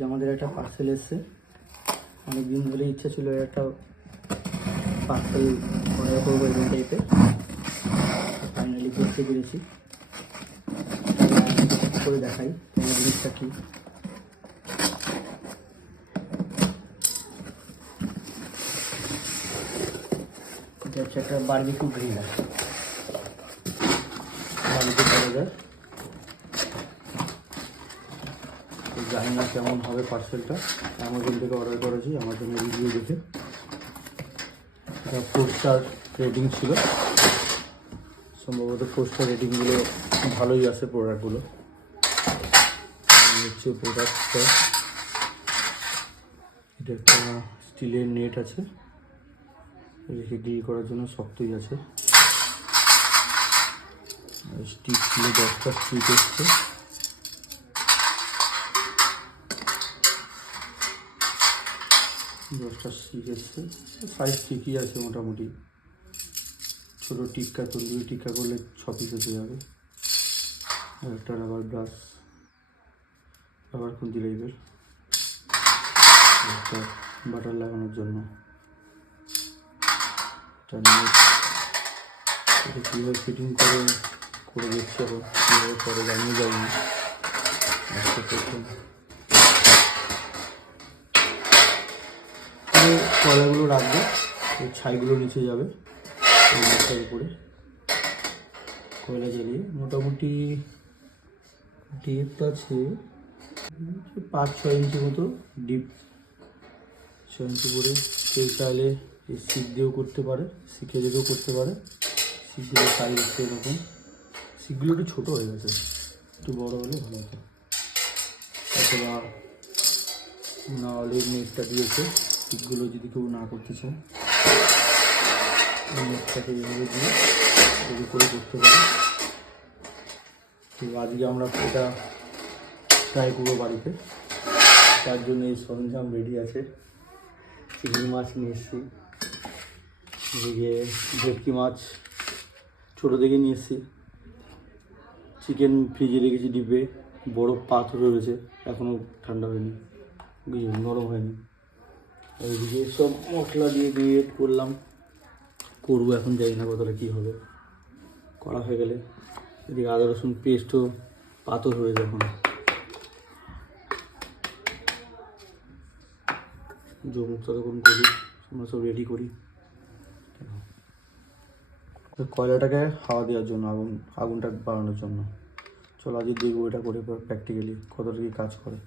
আজকে আমাদের একটা পার্সেল এসছে। অনেক দিন ধরে ইচ্ছা ছিল একটা পার্সেল অর্ডার করবো এরকম টাইপের, ফাইনালি করতে পেরেছি। করে দেখাই তোমার জিনিসটা কি। এটা হচ্ছে একটা বারবিকিউ গ্রিল, বাড়িতে করা যায়। জানি না কেমন হবে পার্সেলটা, অ্যামাজন থেকে অর্ডার করেছি, অ্যামাজনের রিভিউ দেখে। এটা 4 স্টার রেটিং ছিল, সম্ভবত 4 স্টার রেটিংগুলো ভালোই আছে প্রোডাক্টগুলো। হচ্ছে প্রোডাক্টটা, এটা একটা স্টিলের নেট আছে, রেখে ডিল করার জন্য শক্তই আছে। স্টিক ছিল 10টা স্টিক এসছে। সাইজ ঠিকই আছে মোটামুটি। ছোটো টিক্কা তন্দুরি টিক্কা করলে 6 পিস এসে যাবে। আর একটা রাবার ব্রাশ, রাবার খুন্তি টাইপের, একটা বাটার লাগানোর জন্য। এটা কীভাবে ফিটিং করে দেখছি, এখন কীভাবে করে জানিয়ে যায়নি। কয়লাগুলো রাখবে, এই ছাইগুলো নিচে যাবে এই মাছটার উপরে কয়লা জ্বালিয়ে। মোটামুটি ডিপ আছে 5-6 ইঞ্চি মতো ডিপ, 6 ইঞ্চি করে। কেউ চাইলে এই শিক দিয়েও করতে পারে, শিখে দিয়েও করতে পারে। শিকগুলো সাইজ হচ্ছে এরকম, শিকগুলো একটু ছোটো হয়ে গেছে, একটু বড়ো হলে ভালো হতো। অথবা নাহলে নেটটা দিয়েছে, শিকগুলো যদি কেউ না করতে চায় নেটটাকে এইভাবে দিয়ে তৈরি করে করতে পারে। তো আজকে আমরা এটা ট্রাই করবো বাড়িতে, তার জন্য এই সরঞ্জাম রেডি আছে। চিংড়ি মাছ নিয়ে এসেছি, এদিকে ভেটকি মাছ ছোটো থেকে নিয়ে এসেছি। চিকেন ফ্রিজে রেখেছি ডিপে, বড় পাথর রয়েছে, এখনও ঠান্ডা হয়নি, নরম হয়নি। এইদিকে সব মশলা দিয়ে গ্রেট করবো, এখন জানি না কতটা কী হবে। করা হয়ে গেলে এদিকে আদা রসুন পেস্টও পাথর হয়ে যায়, এখন জমুক ততক্ষণ করি, আমরা সব রেডি করি। কয়লাটাকে হাওয়া দেওয়ার জন্য, আগুনটা বাড়ানোর জন্য। চলো আজকে দেখবো এটা করে প্র্যাকটিক্যালি কতটা কি কাজ করে।